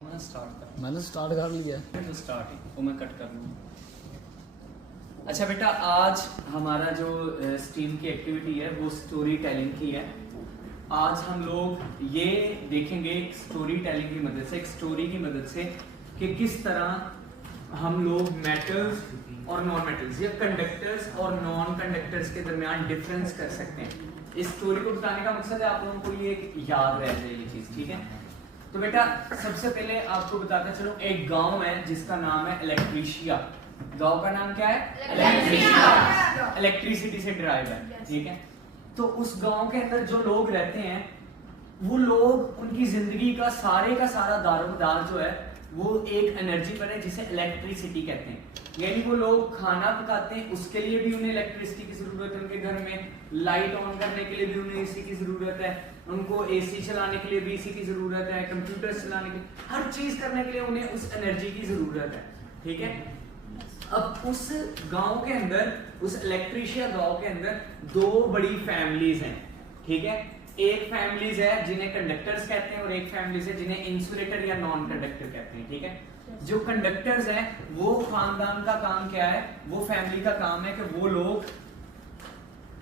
मैंने स्टार्ट कर लिया तो स्टार्ट ही वो मैं कट कर लूँगा। अच्छा बेटा, आज हमारा जो स्ट्रीम की एक्टिविटी है वो स्टोरी टेलिंग की है। आज हम लोग ये देखेंगे स्टोरी टेलिंग की मदद से, एक स्टोरी की मदद से, कि किस तरह हम लोग मेटल्स और नॉन मेटल्स या कंडक्टर्स और नॉन कंडक्टर्स के दरमियान डिफरेंस कर सकते हैं। इस स्टोरी को बताने का मकसद है आप लोगों को ये याद रह जाए ये चीज, ठीक है। तो बेटा सबसे पहले आपको बताते चलो, एक गांव है जिसका नाम है इलेक्ट्रीशिया। गांव का नाम क्या है? इलेक्ट्रीशिया। इलेक्ट्रिसिटी से ड्राइव है, ठीक है। तो उस गांव के अंदर जो लोग रहते हैं वो लोग, उनकी जिंदगी का सारा दारोमदार जो है वो एक एनर्जी पर है जिसे इलेक्ट्रिसिटी कहते हैं। यानी वो लोग खाना पकाते हैं, उसके लिए भी उन्हें इलेक्ट्रिसिटी की जरूरत है। उनके घर में लाइट ऑन करने के लिए भी उन्हें एसी की जरूरत है, उनको एसी चलाने के लिए भी एसी की जरूरत है, कंप्यूटर चलाने के लिए, हर चीज करने के लिए उन्हें उस एनर्जी की जरूरत है, ठीक है। अब उस गांव के अंदर, उस इलेक्ट्रीशिया गांव के अंदर दो बड़ी फैमिलीज हैं, ठीक है। एक फैमिलीज है जिन्हें कंडक्टर्स कहते हैं और एक फैमिलीज है जिन्हें इंसुलेटर या नॉन कंडक्टर कहते हैं, ठीक है। जो कंडक्टर्स हैं वो खानदान का काम क्या है, वो फैमिली का काम है कि वो लोग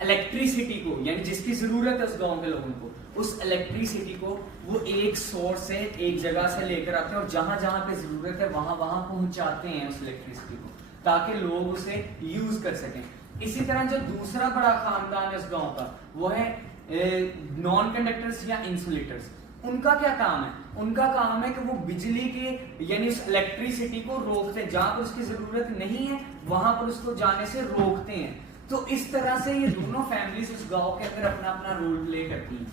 इलेक्ट्रिसिटी को, यानी जिसकी जरूरत है उस गांव के लोगों को, उस इलेक्ट्रिसिटी को वो एक सोर्स से, एक जगह से लेकर आते हैं और जहां जहां पे जरूरत है वहां वहां पहुंचाते हैं उस इलेक्ट्रिसिटी को, ताकि लोग उसे यूज कर सकें। इसी तरह जो दूसरा बड़ा खानदान है उस गांव का, वो है नॉन कंडक्टर्स या इंसुलेटर्स। उनका क्या काम है? उनका काम है कि वो बिजली के, यानी उस इलेक्ट्रिसिटी को रोकते हैं, जहां पर उसकी जरूरत नहीं है वहां पर उसको जाने से रोकते हैं। तो इस तरह से ये दोनों फैमिलीज उस गांव के अंदर अपना अपना रोल प्ले करती हैं।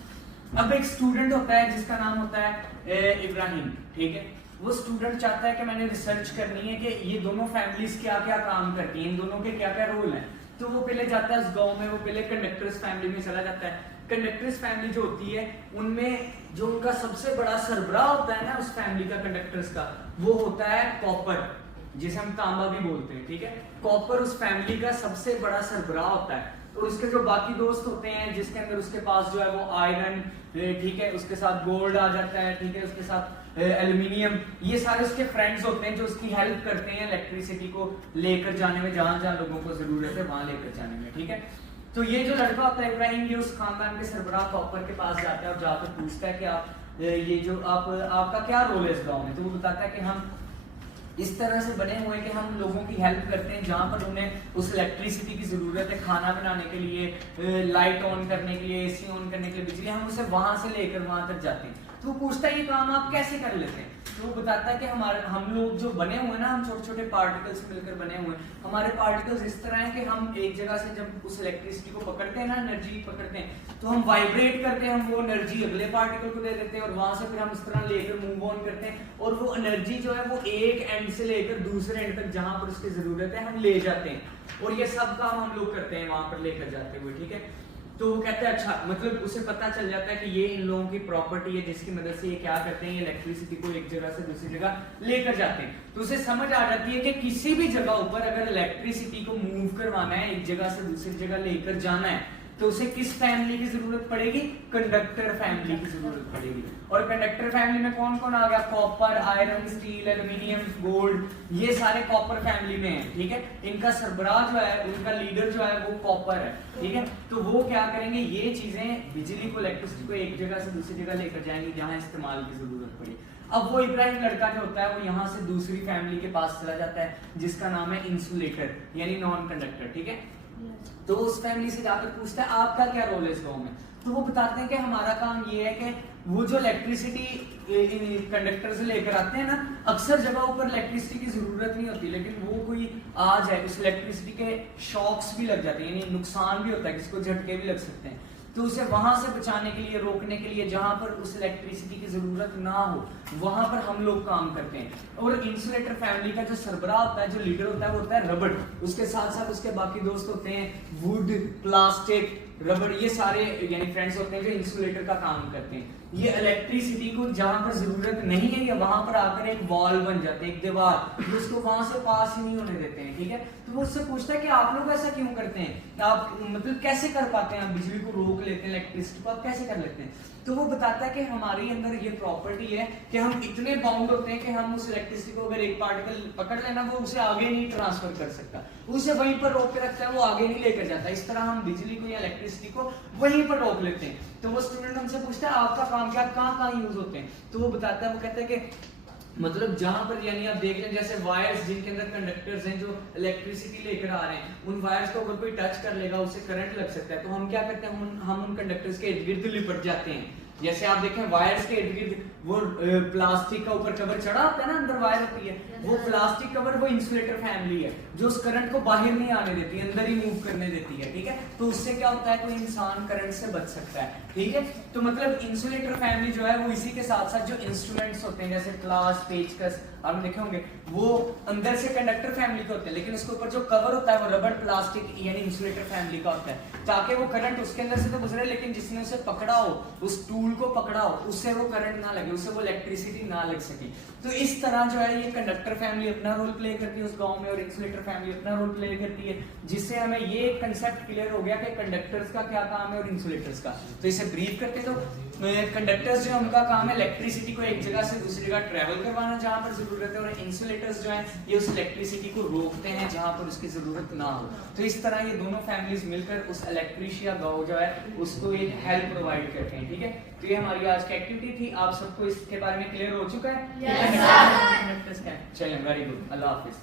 अब एक स्टूडेंट होता है जिसका नाम होता है इब्राहिम, ठीक है। वो स्टूडेंट चाहता है कि मैंने रिसर्च करनी है कि ये दोनों फैमिलीज क्या क्या काम करती हैं, इन दोनों के क्या क्या रोल हैं। तो वो पहले जाता है उस गांव में, वो पहले कंडक्टर्स फैमिली में चला जाता है। कंडक्टर्स फैमिली जो होती है उनमें जो उनका सबसे बड़ा सरबराह होता है ना उस फैमिली का, कंडक्टर्स का, वो होता है कॉपर, जिसे हम तांबा भी बोलते हैं, ठीक है। कॉपर उस फैमिली का सबसे बड़ा सरबराह होता है। और उसके जो बाकी दोस्त होते हैं, जिसके अंदर उसके पास जो है वो आयरन, ठीक है, उसके साथ गोल्ड आ जाता है, ठीक है, उसके साथ एल्यूमिनियम, ये सारे उसके फ्रेंड्स होते हैं जो उसकी हेल्प करते हैं इलेक्ट्रिसिटी को लेकर जाने में, जहां जहां लोगों को जरूरत है वहां लेकर जाने में, ठीक है। तो ये जो लड़का होता है इब्राहिम, ये उस खानदान के सरबराह कॉपर के पास जाता है और जाकर पूछता है कि आप ये जो आपका क्या रोल है इस गांव में। तो वो बताता है कि हम इस तरह से बने हुए कि हम लोगों की हेल्प करते हैं जहां पर उन्हें उस इलेक्ट्रिसिटी की जरूरत है, खाना बनाने के लिए, लाइट ऑन करने के लिए, एसी ऑन करने के लिए बिजली, हम उसे वहां से लेकर वहां तक जाते हैं। तो वो पूछता है ये काम आप कैसे कर लेते हैं? तो वो बताता है कि हम लोग जो बने हुए ना, हम छोटे छोटे पार्टिकल्स मिलकर बने हुए हैं। हमारे पार्टिकल्स इस तरह हैं कि हम एक जगह से जब उस इलेक्ट्रिसिटी को पकड़ते हैं ना, एनर्जी पकड़ते हैं, तो हम वाइब्रेट करते हैं, हम वो एनर्जी अगले पार्टिकल को दे देते हैं और वहां से फिर हम इस तरह लेकर मूव ऑन करते हैं और वो एनर्जी जो है वो एक एंड से लेकर दूसरे एंड तक जहां पर उसकी जरूरत है हम ले जाते हैं। और ये सब काम हम लोग करते हैं वहां पर लेकर जाते हुए, ठीक है। तो वो कहते हैं अच्छा, मतलब उसे पता चल जाता है कि ये इन लोगों की प्रॉपर्टी है जिसकी मदद से ये क्या करते हैं, ये इलेक्ट्रिसिटी को एक जगह से दूसरी जगह लेकर जाते हैं। तो उसे समझ आ जाती है कि किसी भी जगह ऊपर अगर इलेक्ट्रिसिटी को मूव करवाना है, एक जगह से दूसरी जगह लेकर जाना है, तो उसे किस फैमिली की जरूरत पड़ेगी? कंडक्टर फैमिली की जरूरत पड़ेगी। और कंडक्टर फैमिली में कौन कौन आ गया? Copper, iron, steel, aluminium, gold, ये सारे कॉपर फैमिली में हैं, ठीक है। इनका सरबराह जो है, उनका लीडर जो है वो कॉपर है, ठीक है। तो वो क्या करेंगे, ये चीजें बिजली को, इलेक्ट्रिसिटी को एक जगह से दूसरी जगह लेकर जाएंगे जहां इस्तेमाल की जरूरत पड़ी। अब वो इब्राहिम लड़का जो होता है वो यहाँ से दूसरी फैमिली के पास चला जाता है जिसका नाम है इंसुलेटर, यानी नॉन कंडक्टर, ठीक है। तो उस फैमिली से जाकर पूछता है आपका क्या रोल है इस गांव में? तो वो बताते हैं कि हमारा काम ये है कि वो जो इलेक्ट्रिसिटी कंडक्टर से लेकर आते हैं ना, अक्सर जगह ऊपर इलेक्ट्रिसिटी की जरूरत नहीं होती, लेकिन वो कोई आ जाए, उस इलेक्ट्रिसिटी के शॉक्स भी लग जाते हैं, यानी नुकसान भी होता है, किसको झटके भी लग सकते हैं। तो उसे वहां से बचाने के लिए, रोकने के लिए, जहां पर उस इलेक्ट्रिसिटी की जरूरत ना हो वहां पर हम लोग काम करते हैं। और इंसुलेटर फैमिली का जो सरबराह होता है, जो लीडर होता है, वो होता है रबड़। उसके साथ साथ उसके बाकी दोस्त होते हैं वुड, प्लास्टिक, रबड़, ये सारे यानी फ्रेंड्स होते हैं जो इंसुलेटर का काम करते हैं। ये इलेक्ट्रिसिटी को जहां पर जरूरत नहीं है, या वहां पर आकर एक वॉल बन जाते हैं, एक दीवार, उसको वहां से पास ही नहीं होने देते हैं, ठीक है। तो वो उससे पूछता है कि आप लोग ऐसा क्यों करते हैं, आप मतलब कैसे कर पाते हैं, आप बिजली को रोक लेते हैं, इलेक्ट्रिसिटी को आप कैसे कर लेते हैं? तो वो बताता है कि हमारे अंदर ये प्रॉपर्टी है कि हम इतने बाउंड होते हैं कि हम उस इलेक्ट्रिसिटी को अगर एक पार्टिकल पकड़ लेना वो उसे आगे नहीं ट्रांसफर कर सकता, उसे वहीं पर रोक के रखता है, वो आगे नहीं लेकर जाता। इस तरह हम बिजली को या इलेक्ट्रिसिटी को वहीं पर रोक लेते हैं। तो वो स्टूडेंट हमसे पूछता है आपका काम क्या, कहाँ यूज होते हैं? तो वो बताता है, वो कहता है कि मतलब जहां पर यानी आप देख लें जैसे वायर्स जिनके अंदर कंडक्टर्स हैं जो इलेक्ट्रिसिटी लेकर आ रहे हैं, उन वायर्स को अगर कोई टच कर लेगा उसे करंट लग सकता है। तो हम क्या करते हैं, हम उन कंडक्टर्स के इर्द गिर्द लिपट जाते हैं। जैसे आप देखें वायर्स के इर्द गिर्द वो प्लास्टिक का ऊपर कवर चढ़ा होता है ना, अंदर वायर होती है, वो प्लास्टिक कवर वो इंसुलेटर फैमिली है जो उस करंट को बाहर नहीं आने देती, अंदर ही मूव करने देती है। ठीक है, तो उससे क्या होता है, कोई इंसान करंट से बच सकता है। ठीक है, तो मतलब इंसुलेटर फैमिली जो है वो इसी के साथ साथ जो इंस्ट्रूमेंट्स होते हैं जैसे क्लास, पेचकस आपने देखे होंगे, वो अंदर से कंडक्टर फैमिली के होते हैं, लेकिन उसके ऊपर जो कवर होता है वो रबड़ प्लास्टिक यानी इंसुलेटर फैमिली का होता है, ताकि वो करंट उसके अंदर से तो गुजरे लेकिन जिसने उसे पकड़ा हो, उस टूल को पकड़ा हो, उससे वो करंट ना लगे, उससे वो इलेक्ट्रिसिटी ना लग सके। तो इस तरह जो है ये कंडक्टर फैमिली अपना रोल प्ले करती है उस गांव में और इंसुलेटर फैमिली अपना रोल प्ले करती है, जिससे हमें ये कंसेप्ट क्लियर हो गया कि कंडक्टर्स का क्या काम है और इंसुलेटर्स का। तो इसे ब्रीफ करते तो कंडक्टर्स जो है उनका काम है इलेक्ट्रिसिटी को एक जगह से दूसरी जगह ट्रेवल करवाना जहां पर जरूरत है, और इंसुलेटर्स जो है ये उस इलेक्ट्रिसिटी को रोकते हैं जहां पर उसकी जरूरत ना हो। तो इस तरह ये दोनों फैमिलीज मिलकर उस इलेक्ट्रिशिया गांव जो है उसको एक हेल्प प्रोवाइड करते हैं। ठीक है, तो ये हमारी आज की एक्टिविटी थी। आप सबको इसके बारे में क्लियर हो चुका है? Yes, कंडक्टर्स क्या है? चलें, वेरी गुड, अल्लाह हाफिज।